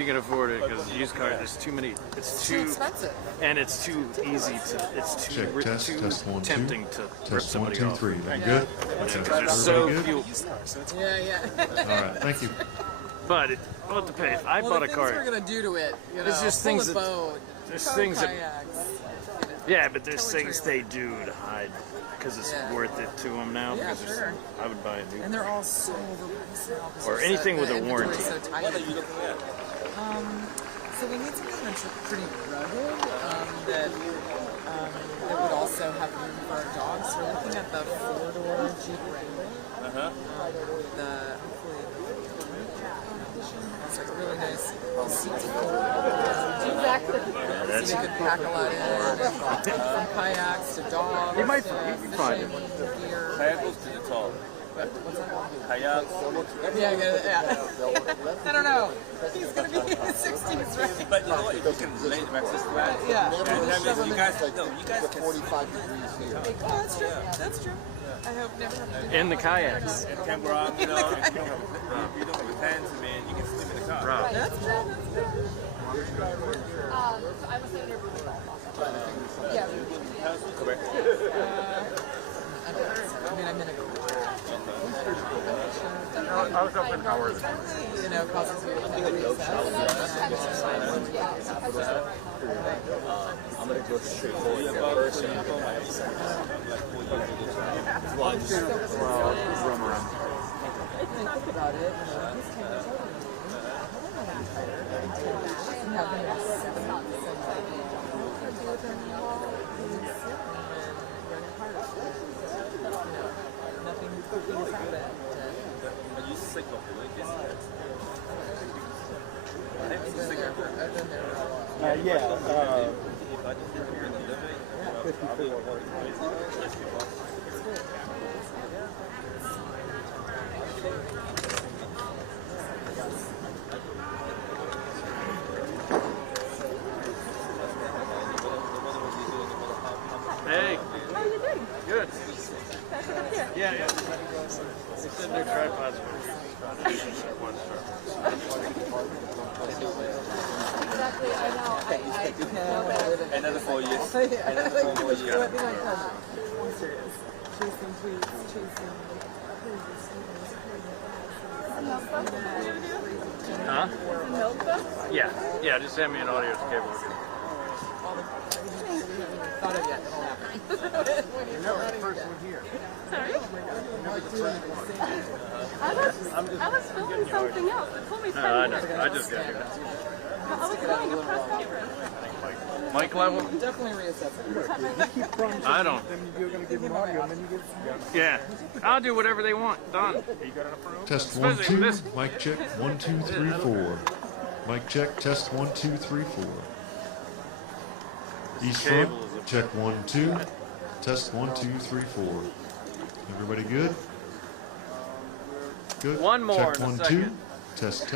You can afford it because used cars. There's too many. It's too expensive, and it's too easy to. It's too too tempting to rip somebody test 1, 2, off. 3. Very good. Because there's so few. Yeah. All right, thank you. But we'll have to pay. I bought a car. What we're gonna do to it, you know, There's just things that. boat, There's things that. kayaks. Yeah, but there's things they do to hide because it's worth it to them now. Yeah, because sure. I would buy a new. And they're all so overpriced now. 'cause Or anything with a warranty. So tight. So we need something that's pretty rugged that would also have room for our dogs. So we're looking at the 4-door Jeep Wrangler. Hopefully it's like a really nice seats. Exactly. So we could pack a lot in, from kayaks to dogs. You might to find it. fishing, gear. Kayaks to the top. What's that? Kayaks. Yeah. I don't know. He's gonna be in his 60s, right? But you know what? If you can relate the access to that. Yeah. And that means you guys can 45 degrees here. Oh, that's true. That's true. I hope never have to do In the kayaks. and campground, you know, if you don't have a tent, man, you can sleep in the car. Right. That's true. That's true. So I was thinking Yeah. Correct. I mean, I'm in a I was up in Howard. you know, causes me to I'm going to go straight forward here first. think about it. You know, this kind of Are you sick of the Lincoln? Hey. How are you doing? Good. Can I sit up here? Yeah. They said their tripods were Exactly, I know. Another 4 years. Another 4 years. I'm serious. Chasing tweets, chasing Huh? Milk book? Yeah, just send me an audio cable. thought of yet. You're never the first one here. Sorry? You're never the first one. I was filming something else. It told me 10 I minutes. know. I just got here. I was doing a press conference. Mic level? Definitely reassess it. I don't. Then you're going to give them audio, and then you give Yeah. I'll do whatever they want. Done. Test 1, 2. Mic check 1, 2, 3, 4. Mic check. Test 1, 2, 3, 4. East front. Check 1, 2. Test 1, 2, 3, 4. Everybody good? Good. One more Check in a 1, 2. second. Test.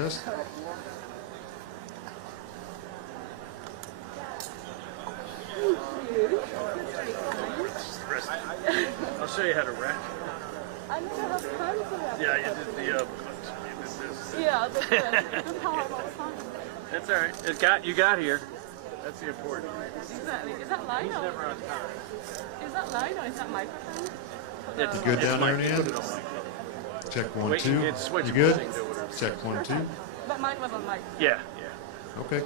I'll show you how to rack. I never have time for that. Yeah, you did the Yeah, that's good. That's how I'm all the time. That's all right. You got here. That's the important. Exactly. Is that line He's or never on time. is that line or is that microphone? It's Good down there in the mic. end? Put it on mic. Check 1, Wait, 2. you can switch You good? voicing to whatever. Check 1, 2. But mine was on mic. Yeah. Okay.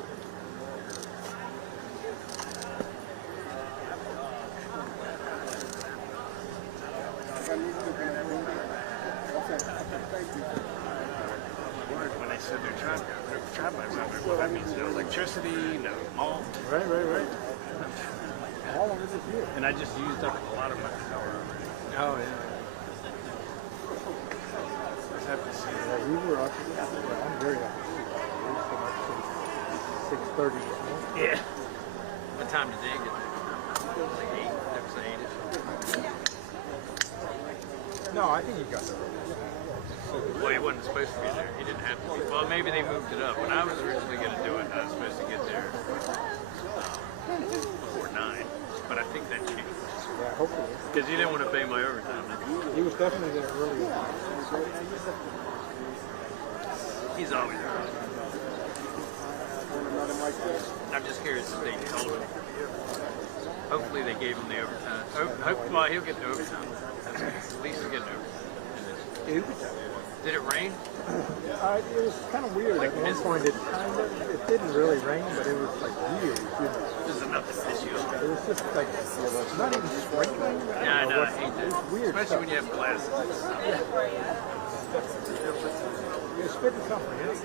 When they said their tripods, I was like, well, that means no electricity, no malt. Right. All of this is here. And I just used up a lot of my power already. Oh, yeah. Let's have to see. Yeah, we were up. I'm very happy. We were up since 6:30 this morning. Yeah. What time did they get there? Like 8? That was 8. No, I think he got there. Well, he wasn't supposed to be there. He didn't have to be. Well, maybe they moved it up. When I was originally going to do it, I was supposed to get there before 9. But I think that changed. Yeah, hopefully. Because he didn't want to pay my overtime. He was definitely there earlier. He's always early. I'm just curious if they told him. Hopefully they gave him the overtime. Well, he'll get the overtime. At least he'll get an overtime. Did it rain? It was kind of weird. At one point, it didn't really rain, but it was like weird. There's enough to piss you off. It was just like not even sprinkling. Yeah, I know. I hate that. It was weird. Especially when you have glasses. You're spitting something, yeah?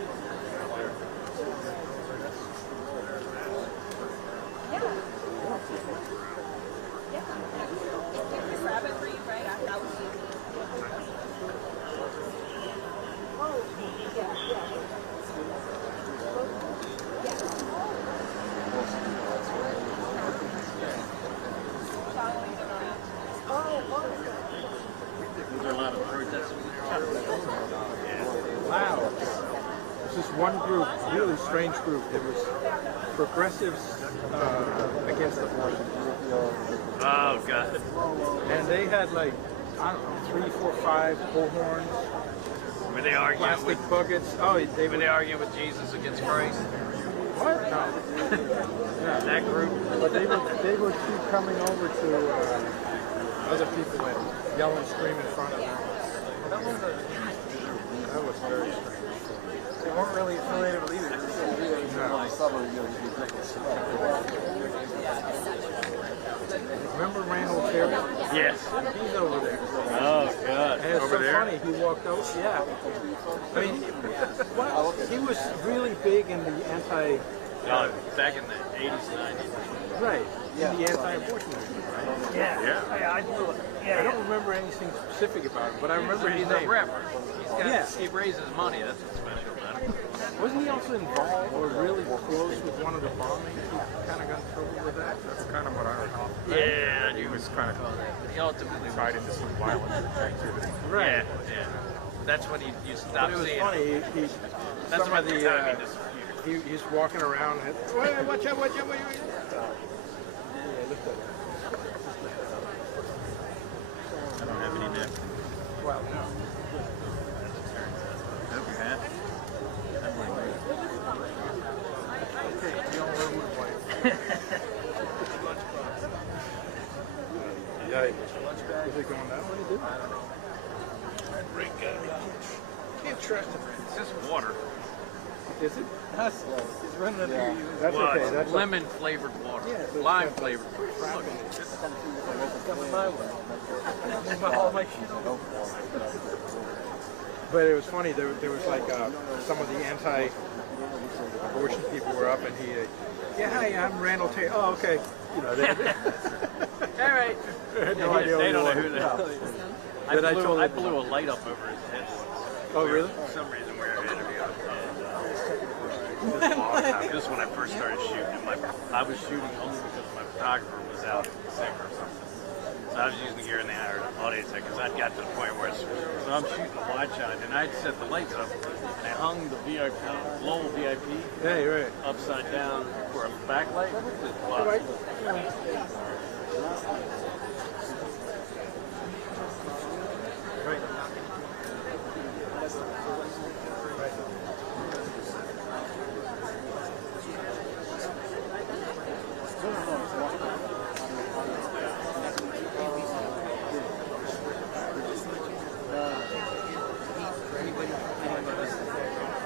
Wow. There's this one group, really strange group. It was progressives against abortion. Oh, God. And they had like, I don't know, 3, 4, 5 bullhorns, Were they arguing plastic with, buckets. Oh, they were were they arguing with Jesus against Christ? what? No. That group? But they would keep coming over to other people and yell and scream in front of them. That was very strange. They weren't really affiliated with either. Remember Randall Terry? Yes. He's over there. Oh, God. And it's Over so there? funny, he walked over. Yeah. I mean, he was really big in the Back in the 80s, 90s. right, in the anti-abortion movement. Yeah. I don't remember anything specific about him, but I remember his He's a name. rapper. Yeah. He raises money. That's what's special about him. Wasn't he also involved or really close with one of the bombings? He kind of got in trouble with that. That's kind of what I recall. Yeah, he was kind of He ultimately tied into some violent activity. Yeah, yeah. That's when you stop But it was seeing funny. him. That's Some when of the the time he disappeared. he's walking around. And, "Wait, watch out! Yeah, look at I don't have any neck. Well, Hope you're happy. you don't know who to blame. Yikes. Is it going that way, dude? Can't trust him. It's just water. Is it? It's running under you. That's Well, okay. it's That's lemon flavored water. Yeah, so it's Lime got flavored. Look, All my shit over. But it was funny. There was like some of the anti-abortion people were up, and he, yeah, hi, I'm Randall Tate. Oh, okay. You know, they all right. had no idea They who don't know he who was. the hell he is. I But I blew, told I him- blew a light up over his head. Oh, really? For some reason, we were interviewing. This is when I first started shooting. I was shooting only because my photographer was out sick or something. So I was using the gear in the audience because I'd got to the point where so I'm shooting a wide shot and I'd set the lights up and I hung the VIP, Lowell VIP Yeah, you're right. upside down for a backlight. Right. Right.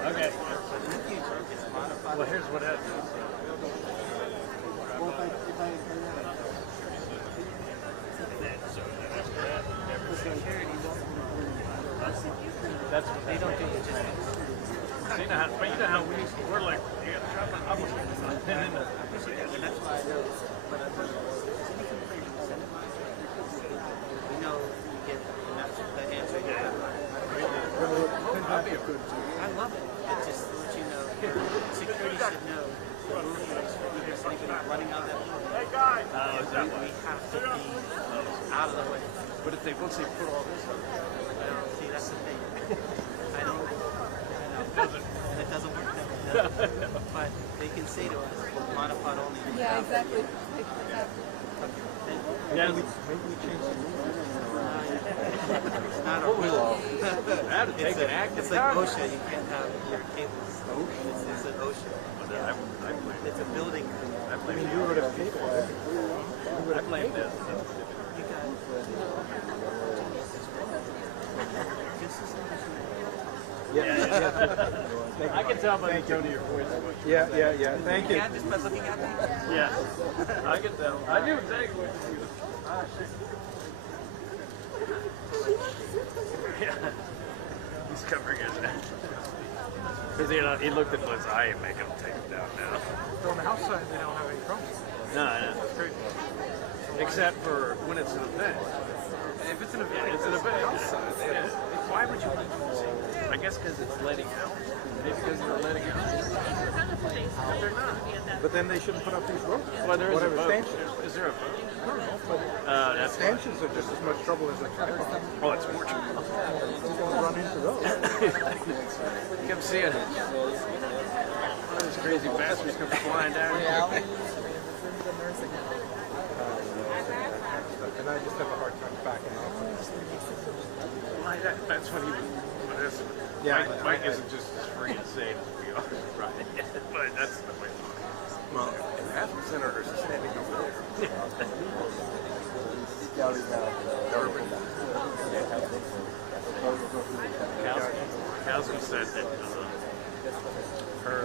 Okay. Well, here's what happened. That's what they don't do. So you know how, but you know how we're like, you got to chop it up. And then that's why I know. You know, you get the answer you have. I love it. It just lets you know. Security should know. If there's anybody running out of that building, we have to be out of the way. But if they once they put all this up, Well, see, that's the thing. I know. It doesn't work that way. But they can say to us, monopod only. Yeah, exactly. yeah, Maybe we change the rules. It's not a rule. that'd take an active It's like OSHA. You can't have your cables. It's an OSHA. I It's a building I blame this. I can tell by the tone of your voice. Yeah. Thank you. Yeah, just by looking at me. Yeah, I can tell. I knew exactly what you were. Ah, shit. Yeah. He's covering his head. Because he looked into his eye and make him take it down now. So on the house side, they don't have any problems. No, that's crazy. Except for when it's an event. If it's an event, it's an event. Yeah. Why would you need to say that? I guess because it's letting out. Maybe because they're letting out. But they're not. But then they shouldn't put up these ropes. Well, there is Whatever a vote. stanchions. Is there a vote? That's fine. Stanchions are just as much trouble as a tripod. Oh, it's more trouble. You're going to run into those. You kept seeing it. All these crazy bastards come flying down here. Reality, the nursing home. And I just have a hard time backing off. That's what he was. Yeah, Mike isn't just as free and sane as we are. Right. But that's the way. Well, and half the senators are standing over there. Kowski said that her.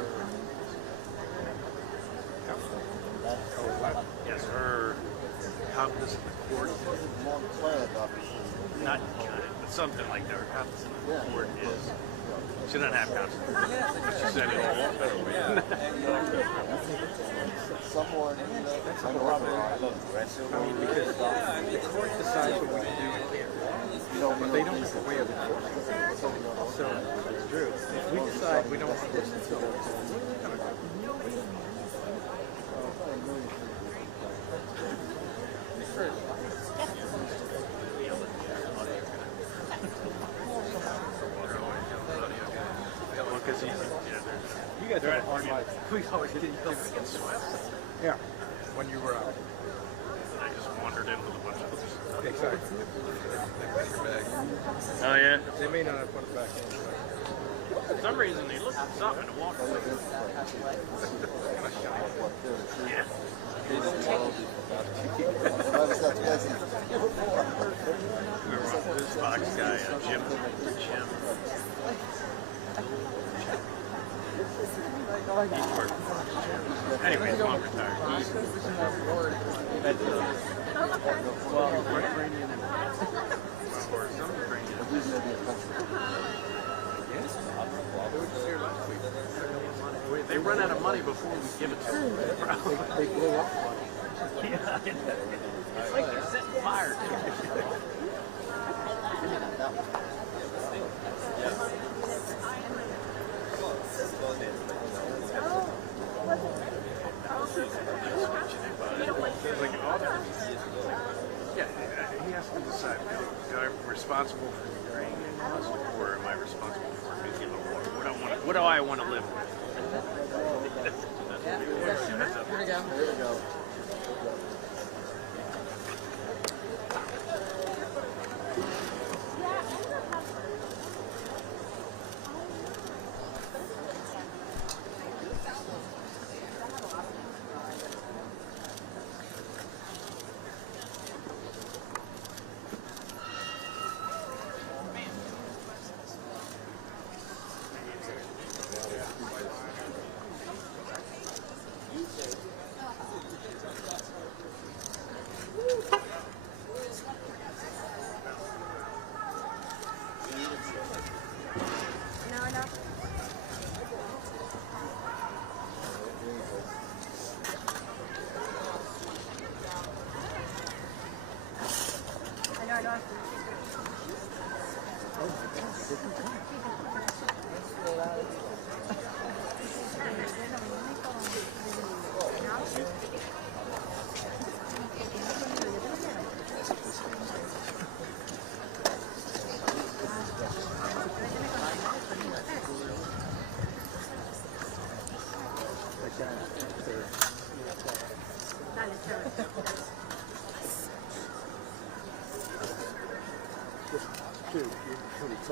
Yes, her competence in the court. Not good, but something like that. Her competence in the court is. She doesn't have competence. But she said it in a lot better way. Because the court decides what we can do here. But they don't have a way of enforcing it. So, Drew, if we decide we don't want to listen to it, Because he's, you guys have a hard life. we always get swept. Yeah, when you were out. I just wandered in with a bunch of stuff. Exactly. Oh yeah. They may not have put it back in. For some reason they looked at something and walked away. Yeah. We were on this Fox guy, Jim. Anyway, he's long retired. Well, Ukrainian and or some Ukrainian. They run out of money before we give it to them. They blew up. Yeah, it's like they're setting fire to it. Yeah, he has to decide, am I responsible for Ukrainian laws or am I responsible for nuclear war? What do I want to live with? Yeah, Schumer, here we go. Here we go.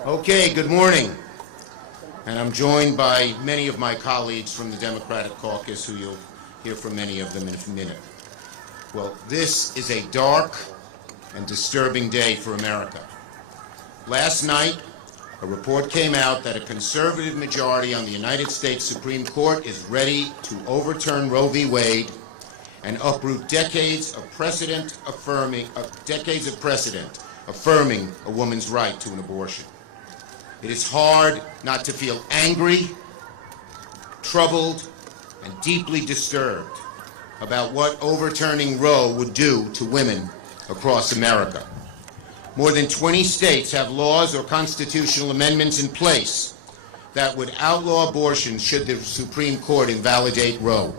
Okay, good morning. And I'm joined by many of my colleagues from the Democratic caucus, who you'll hear from many of them in a minute. Well, this is a dark and disturbing day for America. Last night, a report came out that a conservative majority on the United States Supreme Court is ready to overturn Roe v. Wade and uproot decades of precedent affirming a woman's right to an abortion. It is hard not to feel angry, troubled, and deeply disturbed about what overturning Roe would do to women across America. More than 20 states have laws or constitutional amendments in place that would outlaw abortion should the Supreme Court invalidate Roe.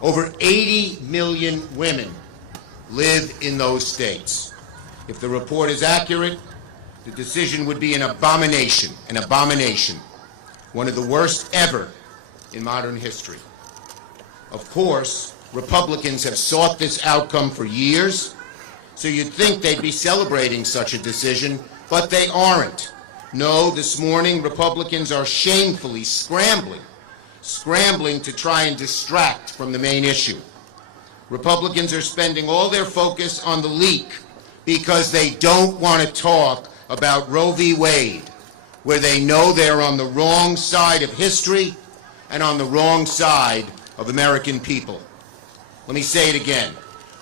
Over 80 million women live in those states. If the report is accurate, the decision would be an abomination, one of the worst ever in modern history. Of course, Republicans have sought this outcome for years, so you'd think they'd be celebrating such a decision, but they aren't. No, this morning, Republicans are shamefully scrambling to try and distract from the main issue. Republicans are spending all their focus on the leak because they don't want to talk about Roe v. Wade, where they know they're on the wrong side of history and on the wrong side of American people. Let me say it again.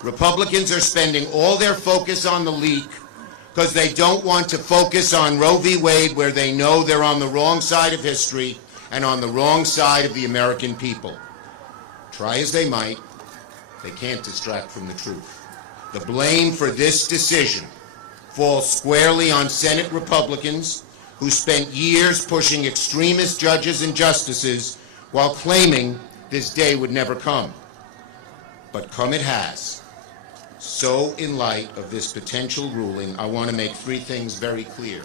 Republicans are spending all their focus on the leak because they don't want to focus on Roe v. Wade, where they know they're on the wrong side of history and on the wrong side of the American people. Try as they might, they can't distract from the truth. The blame for this decision falls squarely on Senate Republicans who spent years pushing extremist judges and justices while claiming this day would never come. But come it has. So in light of this potential ruling, I want to make three things very clear.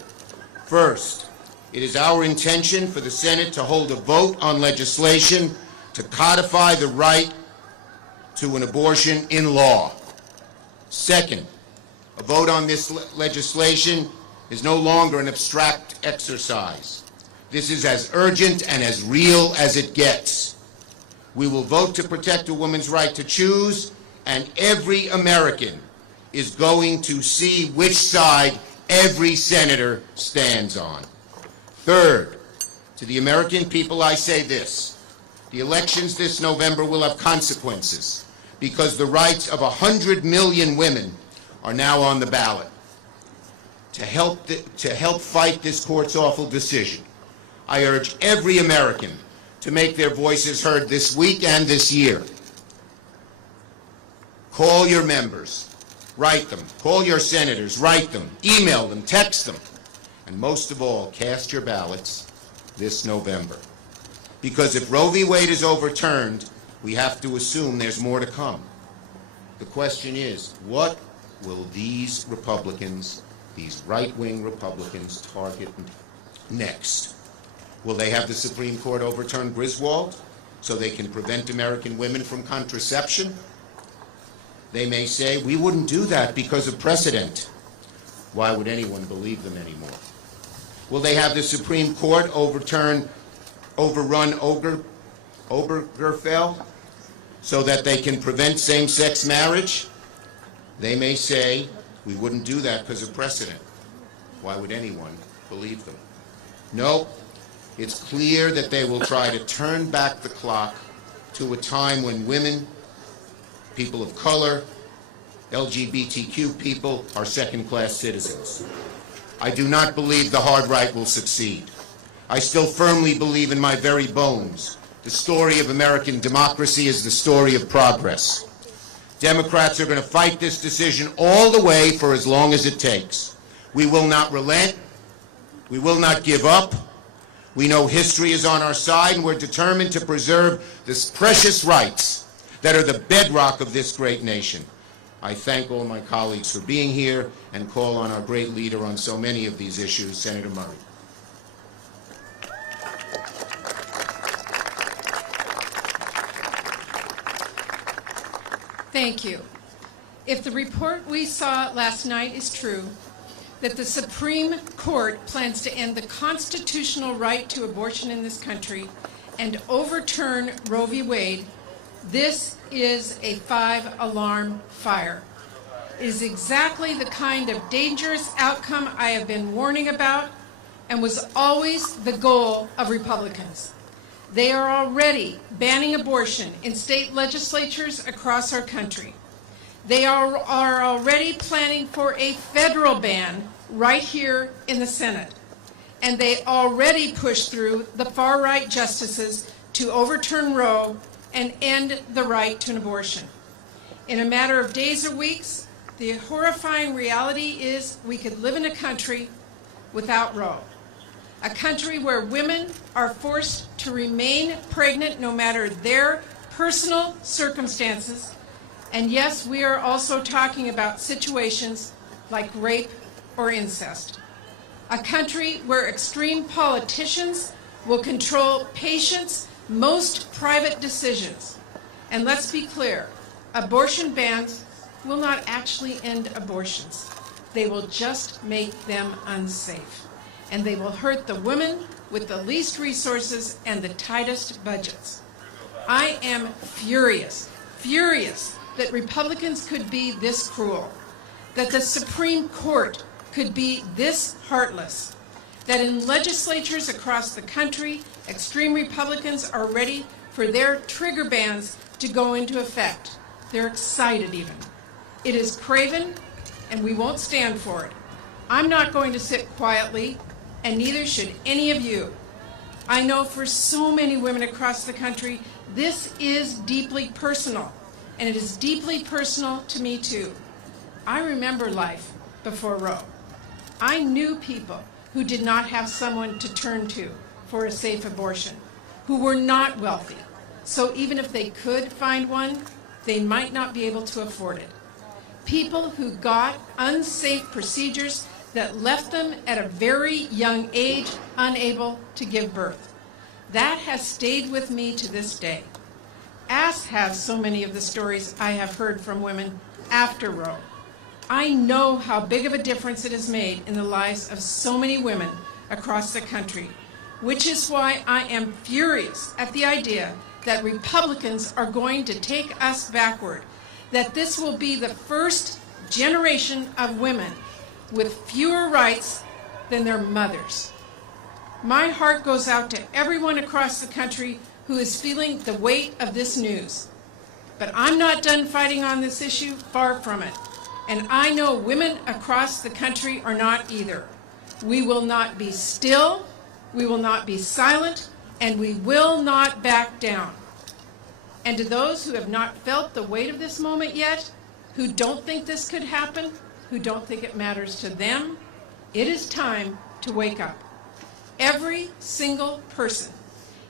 First, it is our intention for the Senate to hold a vote on legislation to codify the right to an abortion in law. Second, a vote on this legislation is no longer an abstract exercise. This is as urgent and as real as it gets. We will vote to protect a woman's right to choose, and every American is going to see which side every senator stands on. Third, to the American people I say this: the elections this November will have consequences because the rights of 100 million women are now on the ballot. To help fight this court's awful decision, I urge every American to make their voices heard this week and this year. Call your members, write them. Call your senators, write them, email them, text them. And most of all, cast your ballots this November. Because if Roe v. Wade is overturned, we have to assume there's more to come. The question is, what will these Republicans, these right-wing Republicans, target next? Will they have the Supreme Court overturn Griswold so they can prevent American women from contraception? They may say, we wouldn't do that because of precedent. Why would anyone believe them anymore? Will they have the Supreme Court overrun Obergefell so that they can prevent same-sex marriage? They may say, we wouldn't do that because of precedent. Why would anyone believe them? No, it's clear that they will try to turn back the clock to a time when women, people of color, LGBTQ people are second-class citizens. I do not believe the hard right will succeed. I still firmly believe in my very bones the story of American democracy is the story of progress. Democrats are going to fight this decision all the way for as long as it takes. We will not relent. We will not give up. We know history is on our side, and we're determined to preserve the precious rights that are the bedrock of this great nation. I thank all my colleagues for being here and call on our great leader on so many of these issues, Senator Murray. Thank you. If the report we saw last night is true, that the Supreme Court plans to end the constitutional right to abortion in this country and overturn Roe v. Wade, This is a 5-alarm fire. It is exactly the kind of dangerous outcome I have been warning about and was always the goal of Republicans. They are already banning abortion in state legislatures across our country. They are already planning for a federal ban right here in the Senate. And they already pushed through the far-right justices to overturn Roe and end the right to an abortion. In a matter of days or weeks, the horrifying reality is we could live in a country without Roe. A country where women are forced to remain pregnant no matter their personal circumstances. And yes, we are also talking about situations like rape or incest. A country where extreme politicians will control patients' most private decisions. And let's be clear, abortion bans will not actually end abortions. They will just make them unsafe. And they will hurt the women with the least resources and the tightest budgets. I am furious that Republicans could be this cruel, that the Supreme Court could be this heartless, that in legislatures across the country, extreme Republicans are ready for their trigger bans to go into effect. They're excited even. It is craven, and we won't stand for it. I'm not going to sit quietly, and neither should any of you. I know for so many women across the country, this is deeply personal, and it is deeply personal to me too. I remember life before Roe. I knew people who did not have someone to turn to for a safe abortion, who were not wealthy. So even if they could find one, they might not be able to afford it. People who got unsafe procedures that left them at a very young age unable to give birth. That has stayed with me to this day, as have so many of the stories I have heard from women after Roe. I know how big of a difference it has made in the lives of so many women across the country, which is why I am furious at the idea that Republicans are going to take us backward, that this will be the first generation of women with fewer rights than their mothers. My heart goes out to everyone across the country who is feeling the weight of this news. But I'm not done fighting on this issue, far from it. And I know women across the country are not either. We will not be still, we will not be silent, and we will not back down. And to those who have not felt the weight of this moment yet, who don't think this could happen, who don't think it matters to them, it is time to wake up. Every single person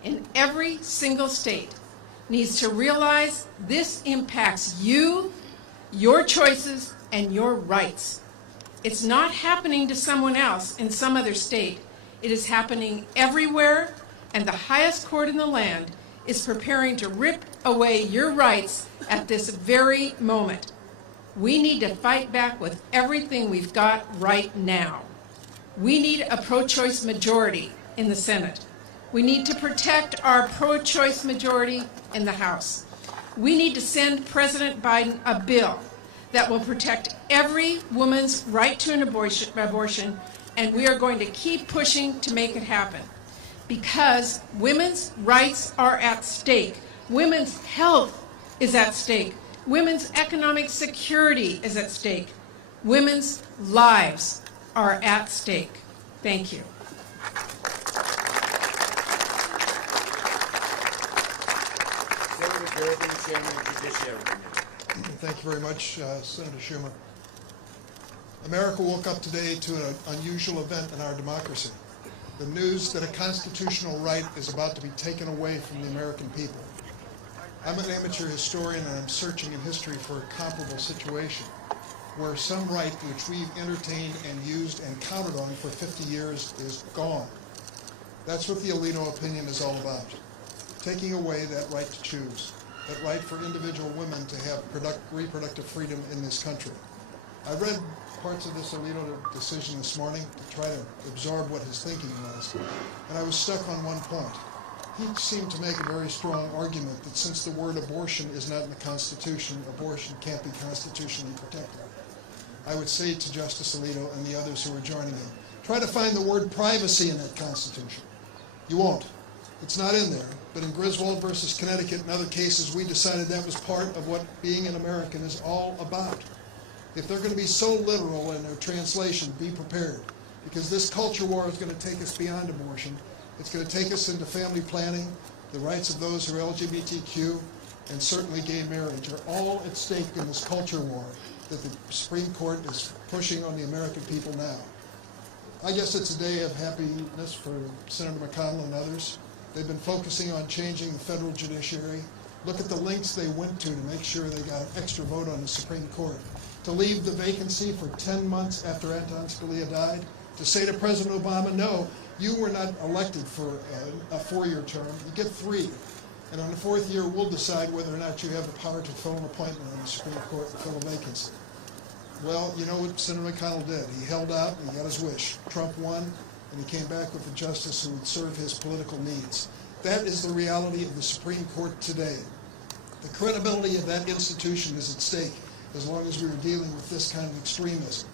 in every single state needs to realize this impacts you, your choices, and your rights. It's not happening to someone else in some other state. It is happening everywhere, and the highest court in the land is preparing to rip away your rights at this very moment. We need to fight back with everything we've got right now. We need a pro-choice majority in the Senate. We need to protect our pro-choice majority in the House. We need to send President Biden a bill that will protect every woman's right to an abortion, and we are going to keep pushing to make it happen. Because women's rights are at stake. Women's health is at stake. Women's economic security is at stake. Women's lives are at stake. Thank you. Senator Durbin, Chairman of the Judiciary Committee. Thank you very much, Senator Schumer. America woke up today to an unusual event in our democracy. The news that a constitutional right is about to be taken away from the American people. I'm an amateur historian and I'm searching in history for a comparable situation where some right which we've entertained and used and counted on for 50 years is gone. That's what the Alito opinion is all about. Taking away that right to choose, that right for individual women to have reproductive freedom in this country. I read parts of this Alito decision this morning to try to absorb what his thinking was, and I was stuck on one point. he seemed to make a very strong argument that since the word abortion is not in the Constitution, abortion can't be constitutionally protected. I would say to Justice Alito and the others who are joining him, try to find the word privacy in that Constitution. You won't. It's not in there. But in Griswold versus Connecticut and other cases, we decided that was part of what being an American is all about. If they're going to be so literal in their translation, be prepared. Because this culture war is going to take us beyond abortion. It's going to take us into family planning, the rights of those who are LGBTQ, and certainly gay marriage are all at stake in this culture war that the Supreme Court is pushing on the American people now. I guess it's a day of happiness for Senator McConnell and others. They've been focusing on changing the federal judiciary. Look at the lengths they went to make sure they got an extra vote on the Supreme Court. To leave the vacancy for 10 months after Anton Scalia died, to say to President Obama, no, you were not elected for a 4-year term, you get 3. And on the 4th year, we'll decide whether or not you have the power to fill an appointment on the Supreme Court and fill a vacancy. Well, you know what Senator McConnell did. He held out and he got his wish. Trump won, and he came back with a justice who would serve his political needs. That is the reality of the Supreme Court today. The credibility of that institution is at stake as long as we are dealing with this kind of extremism.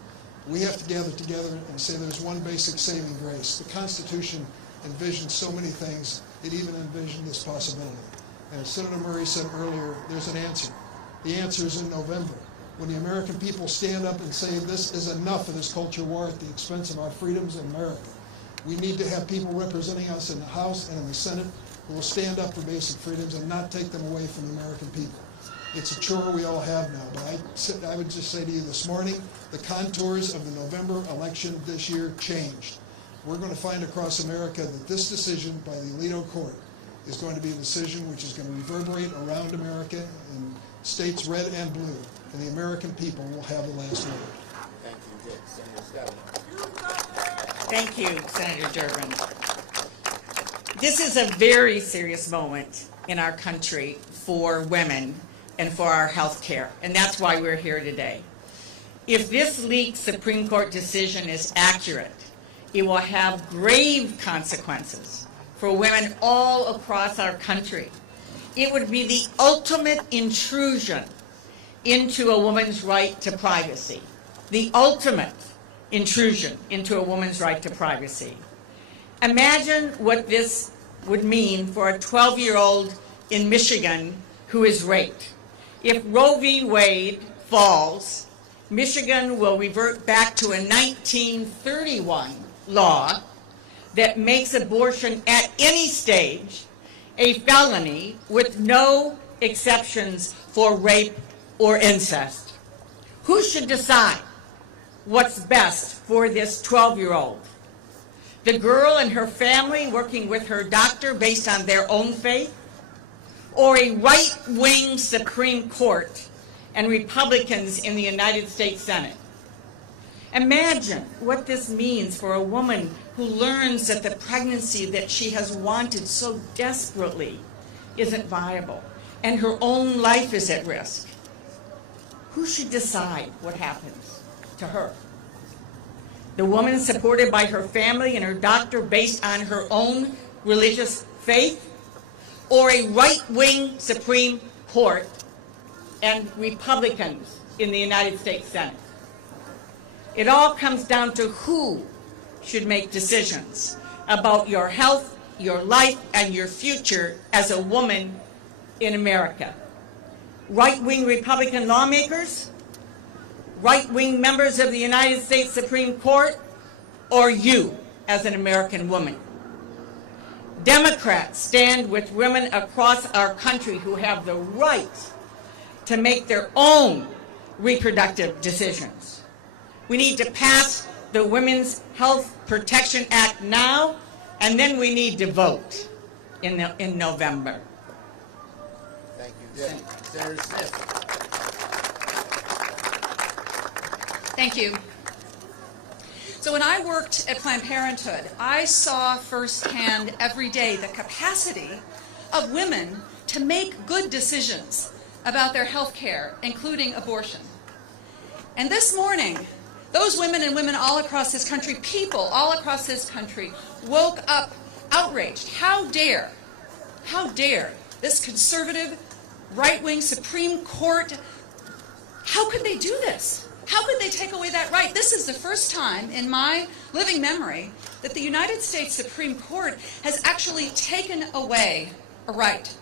We have to gather together and say there's one basic saving grace. The Constitution envisioned so many things, it even envisioned this possibility. And as Senator Murray said earlier, there's an answer. The answer is in November, when the American people stand up and say this is enough of this culture war at the expense of our freedoms in America. We need to have people representing us in the House and in the Senate who will stand up for basic freedoms and not take them away from the American people. It's a chore we all have now, but I would just say to you this morning, the contours of the November election this year changed. We're going to find across America that this decision by the Alito Court is going to be a decision which is going to reverberate around America in states red and blue, and the American people will have the last word. Thank you, Senator Scott. Thank you, Senator Durbin. This is a very serious moment in our country for women and for our health care, and that's why we're here today. If this leaked Supreme Court decision is accurate, it will have grave consequences for women all across our country. It would be the ultimate intrusion into a woman's right to privacy. The ultimate intrusion into a woman's right to privacy. Imagine what this would mean for a 12-year-old in Michigan who is raped. If Roe v. Wade falls, Michigan will revert back to a 1931 law that makes abortion at any stage a felony with no exceptions for rape or incest. Who should decide what's best for this 12-year-old? The girl and her family working with her doctor based on their own faith? Or a right-wing Supreme Court and Republicans in the United States Senate? Imagine what this means for a woman who learns that the pregnancy that she has wanted so desperately isn't viable and her own life is at risk. Who should decide what happens to her? The woman supported by her family and her doctor based on her own religious faith? Or a right-wing Supreme Court and Republicans in the United States Senate? It all comes down to who should make decisions about your health, your life, and your future as a woman in America. Right-wing Republican lawmakers? Right-wing members of the United States Supreme Court? Or you as an American woman? Democrats stand with women across our country who have the right to make their own reproductive decisions. We need to pass the Women's Health Protection Act now, and then we need to vote in November. Thank you. Senator Smith. Thank you. So when I worked at Planned Parenthood, I saw firsthand every day the capacity of women to make good decisions about their health care, including abortion. And this morning, those women and women all across this country, people all across this country, woke up outraged. How dare How dare this conservative, right-wing Supreme Court, how could they do this? How could they take away that right? This is the first time in my living memory that the United States Supreme Court has actually taken away a right.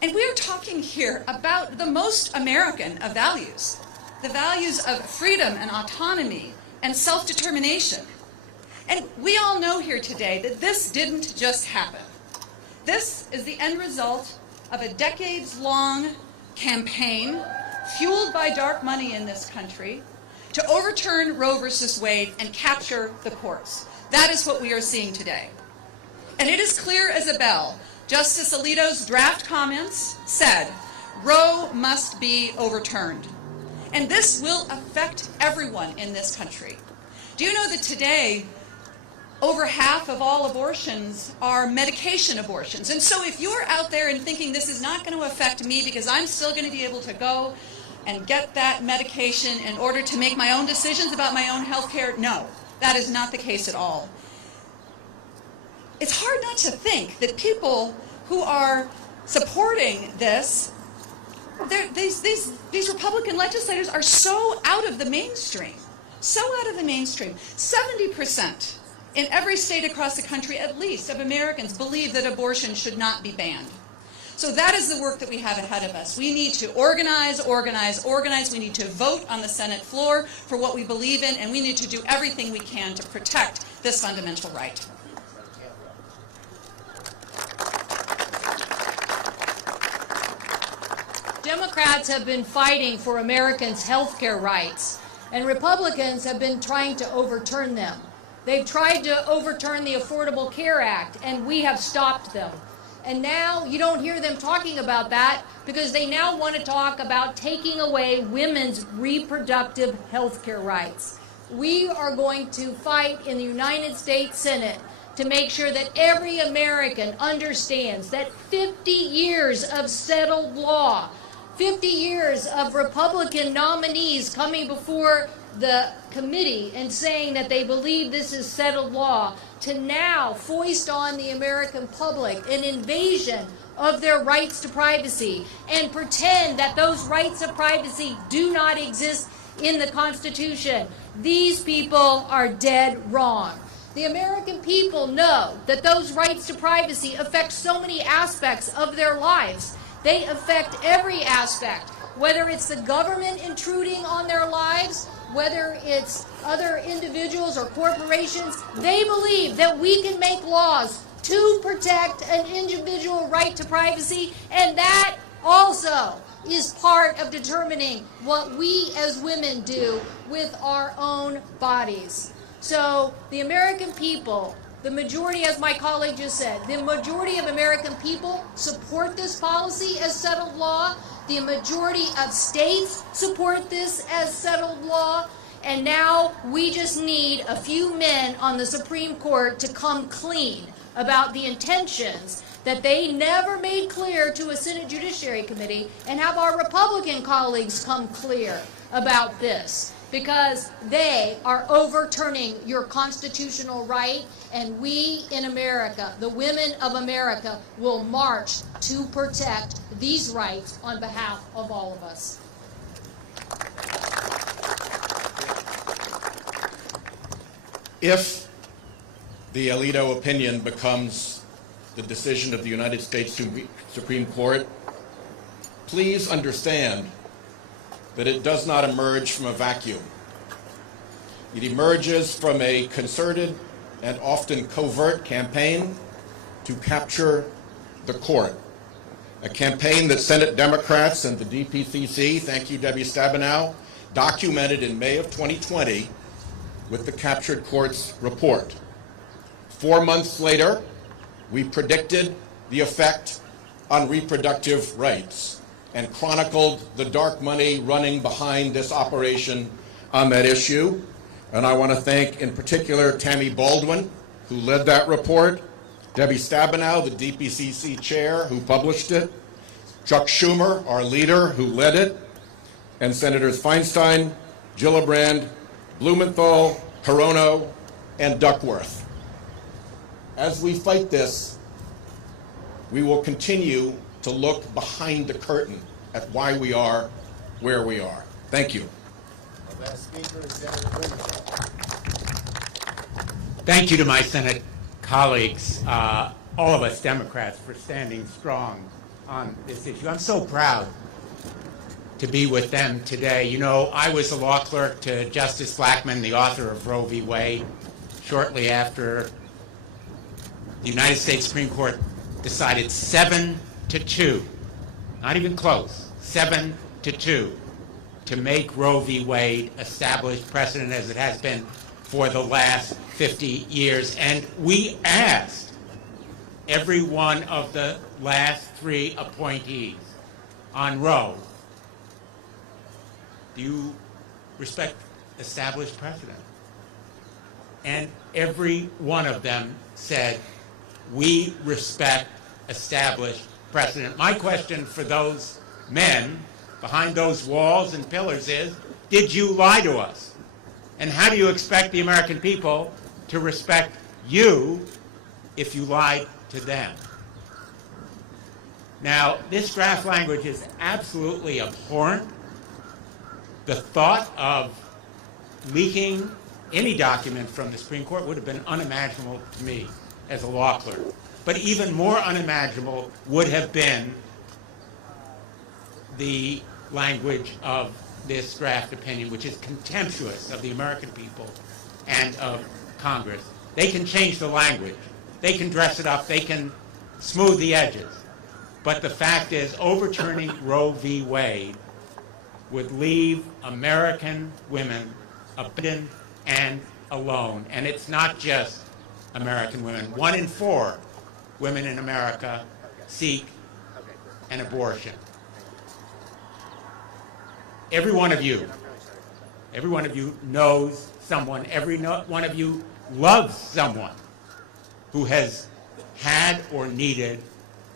And we are talking here about the most American of values, the values of freedom and autonomy and self-determination. And we all know here today that this didn't just happen. This is the end result of a decades-long campaign fueled by dark money in this country to overturn Roe versus Wade and capture the courts. That is what we are seeing today. And it is clear as a bell. Justice Alito's draft comments said, Roe must be overturned. And this will affect everyone in this country. Do you know that today, over half of all abortions are medication abortions? And so if you're out there and thinking this is not going to affect me because I'm still going to be able to go and get that medication in order to make my own decisions about my own health care, no, that is not the case at all. It's hard not to think that people who are supporting this, these Republican legislators are so out of the mainstream, so out of the mainstream. 70% in every state across the country, at least, of Americans believe that abortion should not be banned. So that is the work that we have ahead of us. We need to organize, organize, organize. We need to vote on the Senate floor for what we believe in, and we need to do everything we can to protect this fundamental right. Democrats have been fighting for Americans' health care rights, and Republicans have been trying to overturn them. They've tried to overturn the Affordable Care Act, and we have stopped them. And now you don't hear them talking about that because they now want to talk about taking away women's reproductive health care rights. We are going to fight in the United States Senate to make sure that every American understands that 50 years of settled law, 50 years of Republican nominees coming before the committee and saying that they believe this is settled law, to now foist on the American public an invasion of their rights to privacy and pretend that those rights of privacy do not exist in the Constitution. These people are dead wrong. The American people know that those rights to privacy affect so many aspects of their lives. They affect every aspect, whether it's the government intruding on their lives, whether it's other individuals or corporations. They believe that we can make laws to protect an individual right to privacy, and that also is part of determining what we as women do with our own bodies. So the American people, the majority, as my colleague just said, the majority of American people support this policy as settled law. The majority of states support this as settled law. And now we just need a few men on the Supreme Court to come clean about the intentions that they never made clear to a Senate Judiciary Committee, and have our Republican colleagues come clear about this, because they are overturning your constitutional right, and we in America, the women of America, will march to protect these rights on behalf of all of us. If the Alito opinion becomes the decision of the United States Supreme Court, please understand that it does not emerge from a vacuum. It emerges from a concerted and often covert campaign to capture the court. A campaign that Senate Democrats and the DPCC, thank you Debbie Stabenow, documented in May of 2020 with the Captured Courts report. 4 months later, we predicted the effect on reproductive rights and chronicled the dark money running behind this operation on that issue. And I want to thank in particular Tammy Baldwin, who led that report, Debbie Stabenow, the DPCC chair, who published it, Chuck Schumer, our leader, who led it, and Senators Feinstein, Gillibrand, Blumenthal, Hirono, and Duckworth. As we fight this, we will continue to look behind the curtain at why we are where we are. Thank you. Thank you to my Senate colleagues, all of us Democrats, for standing strong on this issue. I'm so proud to be with them today. You know, I was a law clerk to Justice Blackmun, the author of Roe v. Wade, shortly after the United States Supreme Court decided 7-2, not even close, 7-2, to make Roe v. Wade established precedent as it has been for the last 50 years. And we asked every one of the last 3 appointees on Roe, do you respect established precedent? And every one of them said, we respect established precedent. My question for those men behind those walls and pillars is, did you lie to us? And how do you expect the American people to respect you if you lied to them? Now, this draft language is absolutely abhorrent. The thought of leaking any document from the Supreme Court would have been unimaginable to me as a law clerk. But even more unimaginable would have been the language of this draft opinion, which is contemptuous of the American people and of Congress. They can change the language. They can dress it up. They can smooth the edges. But the fact is, overturning Roe v. Wade would leave American women abandoned and alone. And it's not just American women. 1 in 4 women in America seek an abortion. Every one of you knows someone, every one of you loves someone who has had or needed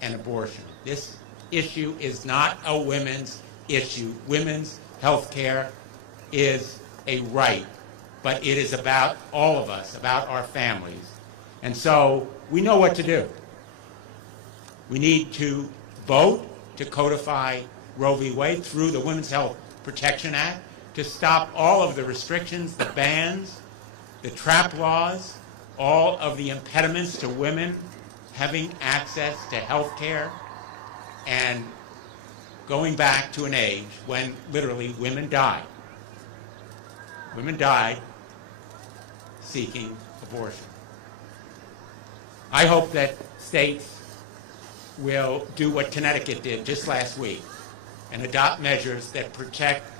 an abortion. This issue is not a women's issue. Women's health care is a right, but it is about all of us, about our families. And so we know what to do. We need to vote to codify Roe v. Wade through the Women's Health Protection Act, to stop all of the restrictions, the bans, the trap laws, all of the impediments to women having access to health care, and going back to an age when literally women died. Women died seeking abortion. I hope that states will do what Connecticut did just last week and adopt measures that protect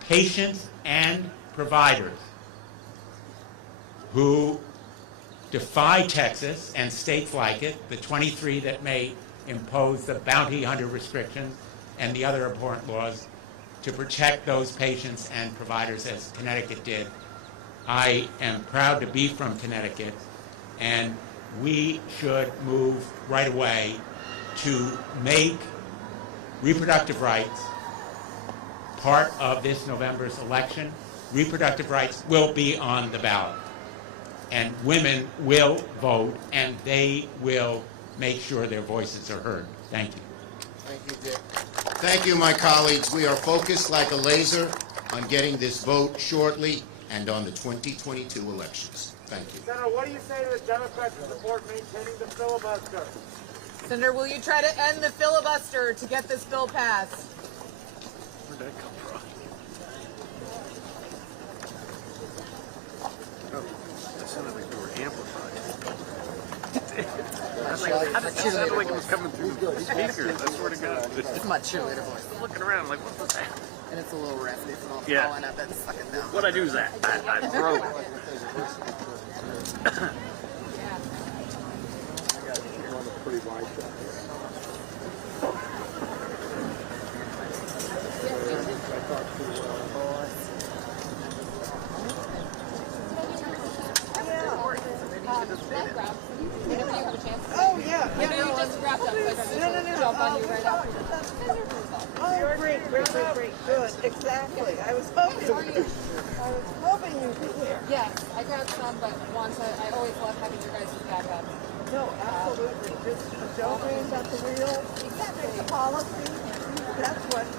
patients and providers who defy Texas and states like it, the 23 that may impose the bounty hunter restrictions and the other abhorrent laws, to protect those patients and providers as Connecticut did. I am proud to be from Connecticut, and we should move right away to make reproductive rights part of this November's election. Reproductive rights will be on the ballot, and women will vote, and they will make sure their voices are heard. Thank you. Thank you, Dick. Thank you, my colleagues. We are focused like a laser on getting this vote shortly and on the 2022 elections. Thank you. Senator, what do you say to the Democrats who support maintaining the filibuster? Senator, will you try to end the filibuster to get this bill passed? Where'd that come from? Oh, that sounded like we were amplified. How did it sound like it was coming through the speakers? I swear to God. It's my cheerleader voice. I'm looking around like, what was that? And it's a little raspy, so I'll Yeah. falling up and sucking down. What I do is that. I throw it. Oh, yeah. I know you just wrapped up, so I just jump on you right after. Oh, great. Good. Exactly. I was hoping you'd be here. Yes, I grabbed some, but I always love having your guys' backup. No, absolutely. Just don't reinvent the wheel. It's a policy. That's what